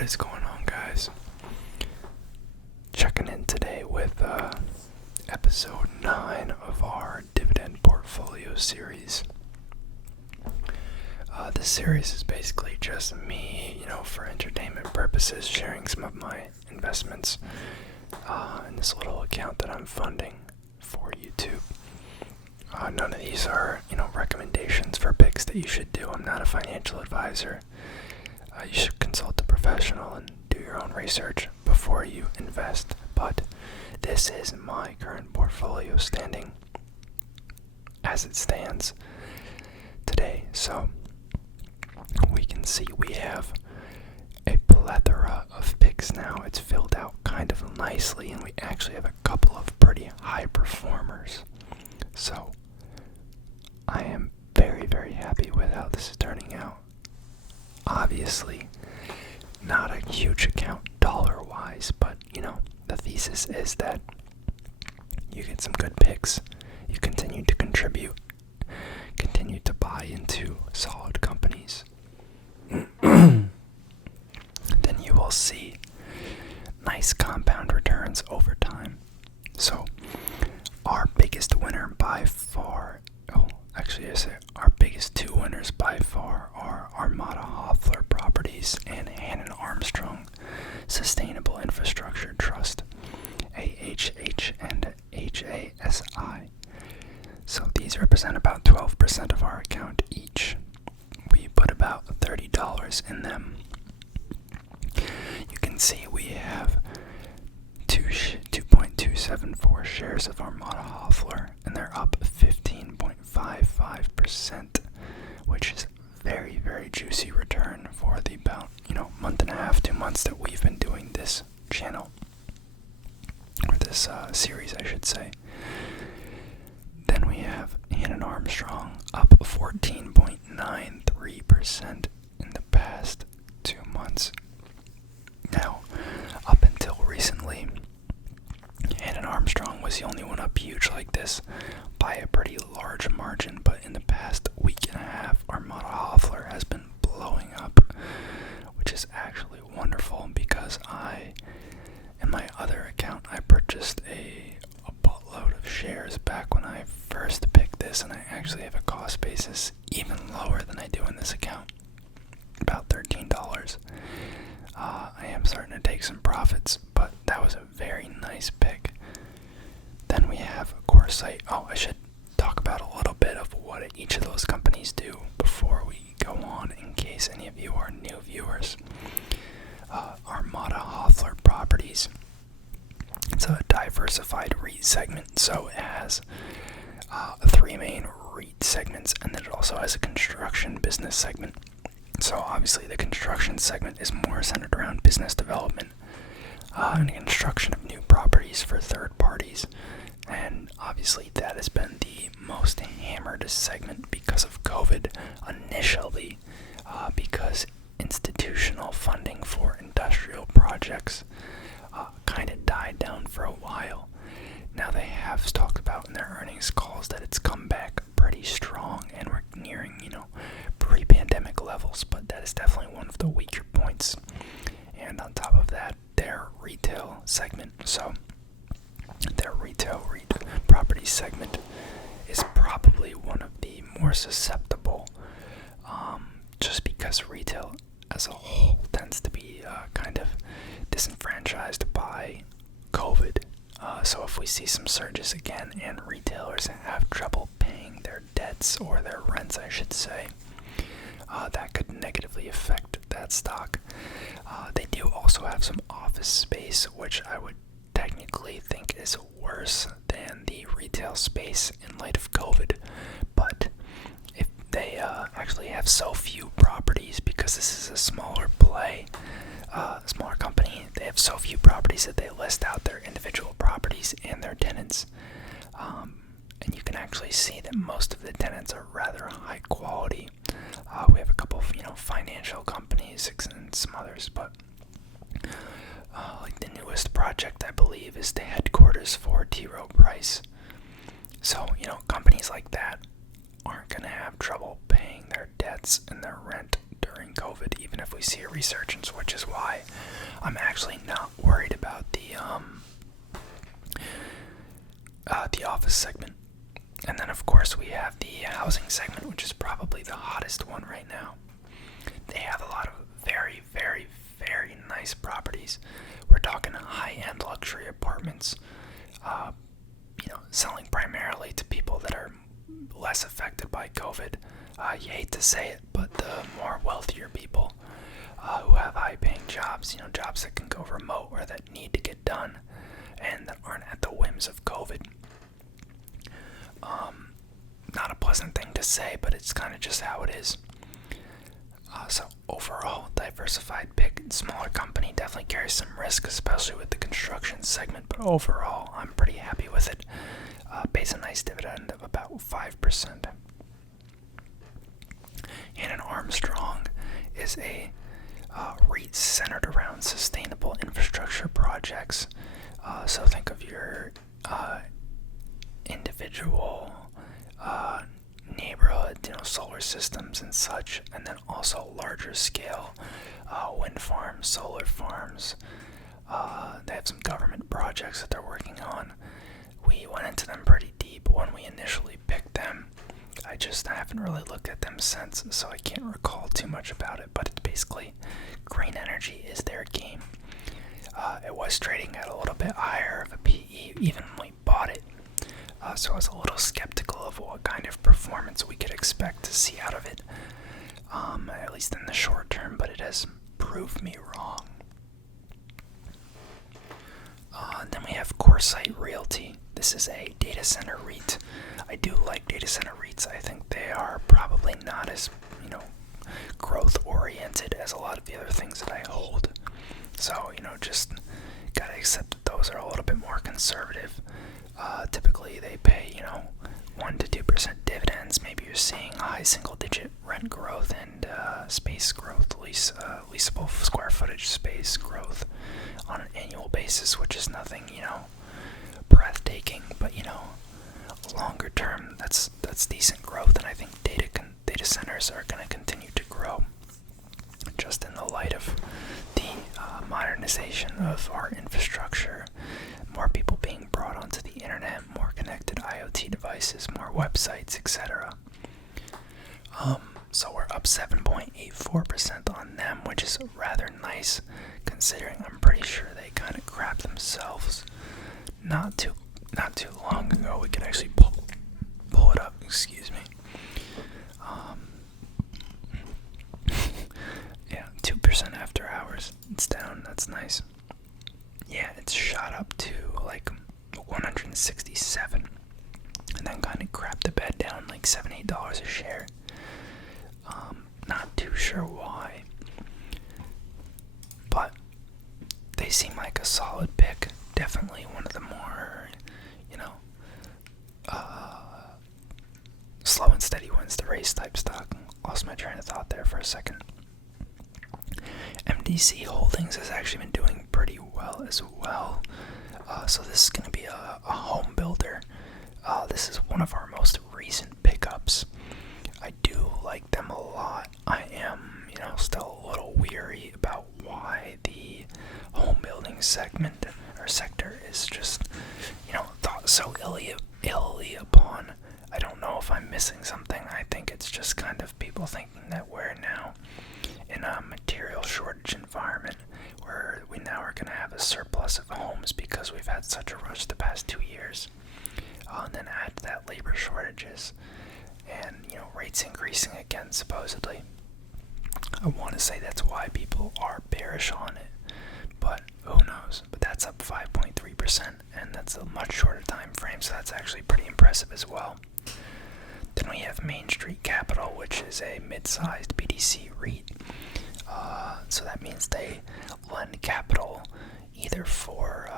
What is going on, guys? Checking in today with episode 9 of our Dividend portfolio series. This series is basically just me, for entertainment purposes, sharing some of my investments in this little account that I'm funding for YouTube. None of these are, recommendations for picks that you should do. I'm not a financial advisor. You should consult a professional and do your own research before you invest. But this is my current portfolio standing as it stands today. So we can see we have a plethora of picks now. It's filled out kind of nicely, and we actually have a couple of pretty high performers. So I am very, very happy with how this is turning out. Obviously, not a huge account dollar-wise, but, the thesis is that you get some good picks, you continue to contribute, continue to buy into solid companies, then you will see nice compound returns over time. So, our biggest winner by far, our biggest two winners by far are Armada Hoffler Properties and Hannon Armstrong Sustainable Infrastructure Trust, AHH and HASI. So these represent about 12% of our account each. We put about $30 in them. You can see we have 2.274 shares of Armada Hoffler, and they're up 15.55%, which is very, very juicy return for the about, month and a half, 2 months that we've been doing this channel, or this series, I should say. Then we have Hannon Armstrong up 14.93% in the past 2 months. Now, up until recently, Hannon Armstrong was the only one up huge like this by a pretty large margin, but in the past week and a half, Armada Hoffler has been blowing up, which is actually wonderful because in my other account, I purchased a buttload of shares back when I first picked this, and I actually have a cost basis even lower than I do in this account, about $13. I am starting to take some profits, but that was a very nice pick. Then we have Coresight. I should talk about a little bit of what each of those companies do before we go on, in case any of you are new viewers. Armada Hoffler Properties. It's a diversified REIT segment, so it has 3 main REIT segments, and then it also has a construction business segment. So obviously the construction segment is more centered around business development and the construction of new properties for third parties. And obviously that has been the most hammered segment because of COVID initially, because institutional funding for industrial projects kind of died down for a while. Now they have talked about in their earnings calls that it's come back pretty strong, and we're nearing, pre-pandemic levels, but that is definitely one of the weaker points. And on top of that, their retail segment, so their retail REIT property segment is probably one of the more susceptible, just because retail as a whole tends to be kind of disenfranchised by COVID. So if we see some surges again and retailers have trouble paying their debts, or their rents, I should say, that could negatively affect that stock. They do also have some office space, which I would technically think is worse than the retail space in light of COVID. But if they actually have so few properties, because this is a smaller play, smaller company, they have so few properties that they list out their individual properties and their tenants. And you can actually see that most of the tenants are rather high quality. We have a couple of, financial companies and some others, but like the newest project, I believe, is the headquarters for T. Rowe Price. So, companies like that aren't going to have trouble paying their debts and their rent during during COVID, even if we see a resurgence, which is why I'm actually not worried about the office segment. And then, of course, we have the housing segment, which is probably the hottest one right now. They have a lot of very, very, very nice properties. We're talking high-end luxury apartments, selling primarily to people that are less affected by COVID. You hate to say it, but the more wealthier people who have high-paying jobs, jobs that can go remote or that need to get done and that aren't at the whims of COVID. Not a pleasant thing to say, but it's kind of just how it is. So overall, diversified, big and smaller company definitely carries some risk, especially with the construction segment, but overall, I'm pretty happy with it. Pays a nice dividend of about 5%. Hannon Armstrong is a REIT centered around sustainable infrastructure projects. So think of your individual neighborhood, solar systems and such, and then also larger scale wind farms, solar farms. They have some government projects that they're working on. We went into them pretty deep when we initially picked them. I haven't really looked at them since, so I can't recall too much about it, but it's basically green energy is their game. It was trading at a little bit higher of a PE even when we bought it. So I was a little skeptical of what kind of performance we could expect to see out of it, at least in the short term, but it has proved me wrong. Then we have CoreSite Realty. This is a data center REIT. I do like data center REITs. I think they are probably not as, growth-oriented as a lot of the other things that I hold. So, just gotta accept that those are a little bit more conservative. Typically, they pay, 1 to 2% dividends. Maybe you're seeing high single-digit rent growth and space growth, leasable square footage space growth on an annual basis, which is nothing, breathtaking. But longer term, that's decent growth, and I think data centers are going to continue to grow, just in the light of the modernization of our infrastructure. More people being brought onto the internet, more connected IoT devices, more websites, etc. So we're up 7.84% on them, which is rather nice, considering I'm pretty sure they kind of crapped themselves not too long ago. We could actually pull it up. Excuse me. Yeah, 2% after hours. It's down. That's nice. Yeah, it's shot up to like 167 and then kind of crapped the bed down like $7-8 a share. Not too sure why, but they seem like a solid pick. Definitely one of the more, slow and steady wins the race type stock. Lost my train of thought there for a second. MDC Holdings has actually been doing pretty well as well. So this is going to be a home builder. This is one of our most recent pickups. I do like them a lot. I am, still a little weary about why the home building segment or sector is just, thought so illy upon. I don't know if I'm missing something. I think it's just kind of people thinking that we're now in a material shortage environment where we now are going to have a surplus of homes because we've had such a rush the past 2 years. And then add to that labor shortages and, rates increasing again, supposedly. I want to say that's why people are bearish on it, but who knows? But that's up 5.3%, and that's a much shorter time frame, so that's actually pretty impressive as well. Then we have Main Street Capital, which is a mid-sized BDC REIT. So that means they lend capital either for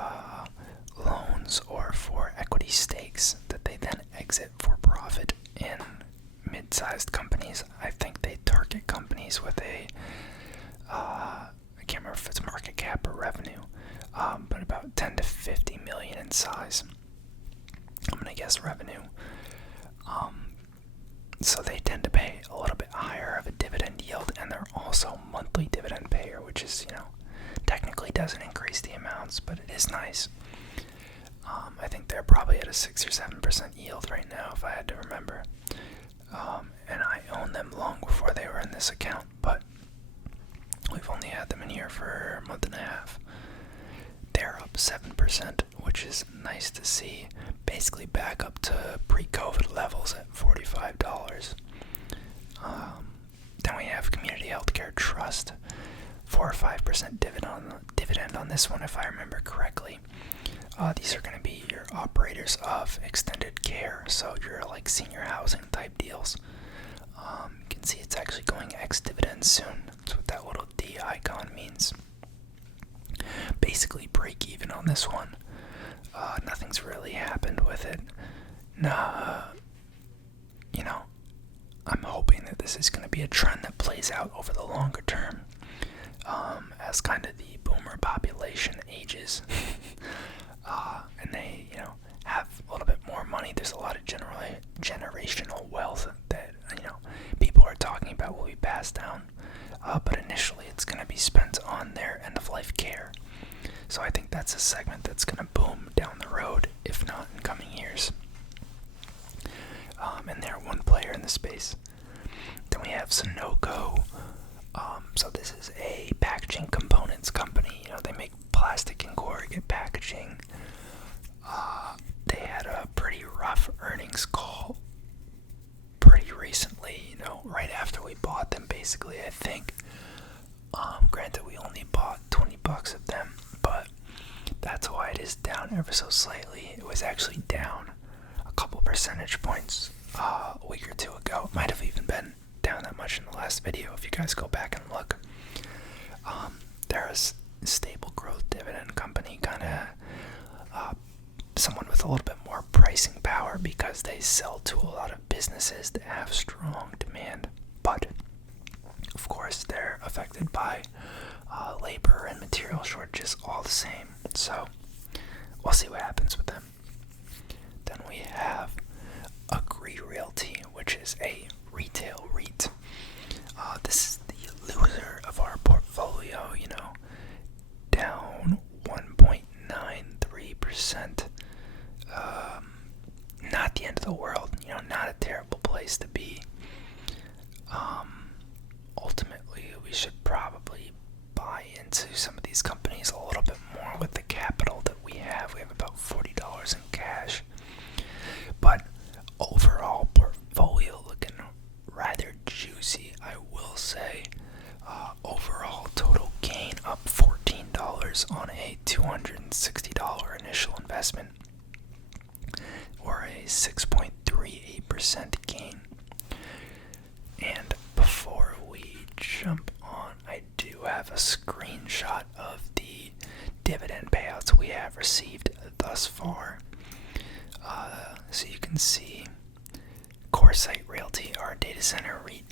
loans or for equity stakes that they then exit for profit in mid-sized companies. I think they target companies with a, I can't remember if it's market cap or revenue, but about 10 to 50 million in size. I'm going to guess revenue. So they tend to pay a little bit higher of a dividend yield, and they're also which is, technically doesn't increase the amounts, but it is nice. I think they're probably at a 6 or 7% yield right now, if I had to remember. And I owned them long before they were in this account, but we've only had them in here for a month and a half. They're up 7%, which is nice to see. Basically back up to pre-COVID levels at $45. Then we have Community Healthcare Trust, 4 or 5% dividend on this one, if I remember correctly. These are going to be your operators of extended care, so your like senior housing type deals. You can see it's actually going ex-dividend soon. That's what that little D icon means. Basically break even on this one. Nothing's really happened with it. I'm hoping that this is going to be a trend that plays out over the longer term, as kind of the boomer population ages, and they, have a little bit more money. There's a lot of generational wealth that, people are talking about will be passed down, but initially it's going to be spent on their end-of-life care. So I think that's a segment that's going to boom down the road, if not in coming years. And they're one player in the space. Then we have Sunoco. So this is a packaging components company. They make plastic and corrugate packaging. They had a pretty rough earnings call pretty recently, right after we bought them, basically, I think. Granted, we only bought $20 of them, but that's why it is down ever so slightly. It was actually down a couple percentage points a week or two ago. It might have even been down that much in the last video if you guys go back and look. They're a stable growth dividend company, kind of someone with a little bit more pricing power because they sell to a lot of businesses that have strong demand. But of course, they're affected by labor and material shortages all the same. So we'll see what happens with them. Then we have Agree Realty, which is a retail REIT. This is the loser of our portfolio, down 1.93%. Not the end of the world, not a terrible place to be. Ultimately, we should probably buy into some of these companies a little bit more with the capital that we have. We have about $40 in cash. But overall portfolio looking rather juicy, I will say. Overall total gain up $14 on a $260 initial investment, or a 6.38% gain. And before we jump on, I do have a screenshot of the dividend payouts we have received thus far. So you can see CoreSite Realty, our data center REIT,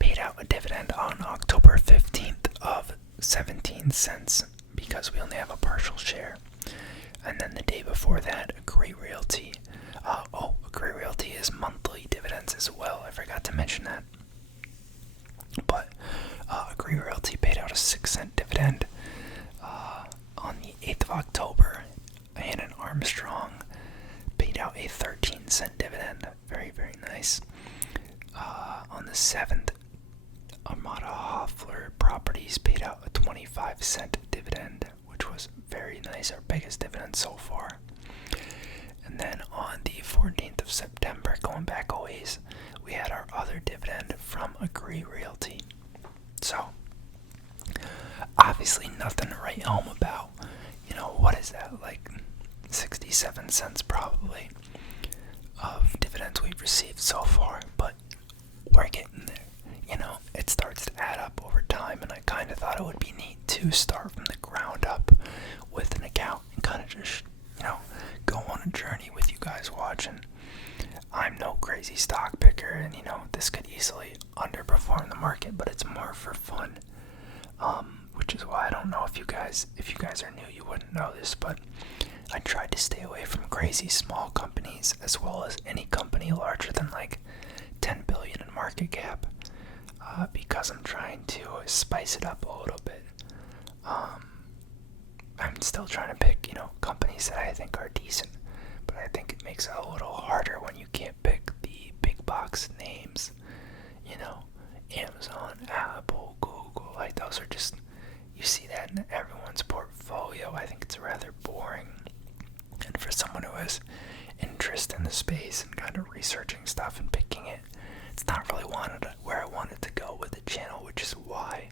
paid out a dividend on October 15th of 17 cents because we only have a partial share. And then the day before that, Agree Realty. Agree Realty is monthly dividends as well. I forgot to mention that. But Agree Realty paid out a 6-cent dividend on the 8th of October. And Armstrong paid out a 13-cent dividend. Very, very nice. On the 7th, Armada Hoffler Properties paid out a 25-cent dividend, which was very nice, our biggest dividend so far. And then on the 14th of September, going back a ways, we had our other dividend from Agree Realty. So, obviously nothing to write home about. What is that, like 67 cents probably of dividends we've received so far, but we're getting there. It starts to add up over time, and I kind of thought it would be neat to start from the ground up with an account and kind of just, go on a journey with you guys watching. I'm no crazy stock picker, and this could easily underperform the market, but it's more for fun. Which is why I don't know if you guys are new, you wouldn't know this, but I tried to stay away from crazy small companies as well as any company larger than like 10 billion in market cap, because I'm trying to spice it up a little bit. I'm still trying to pick, companies that I think are decent, but I think it makes it a little harder when you can't pick the big box names, Amazon, Apple, Google, like those are just, you see that in everyone's portfolio. I think it's rather boring. And for someone who has interest in the space and kind of researching stuff and picking it, it's not really where I wanted to go with the channel, which is why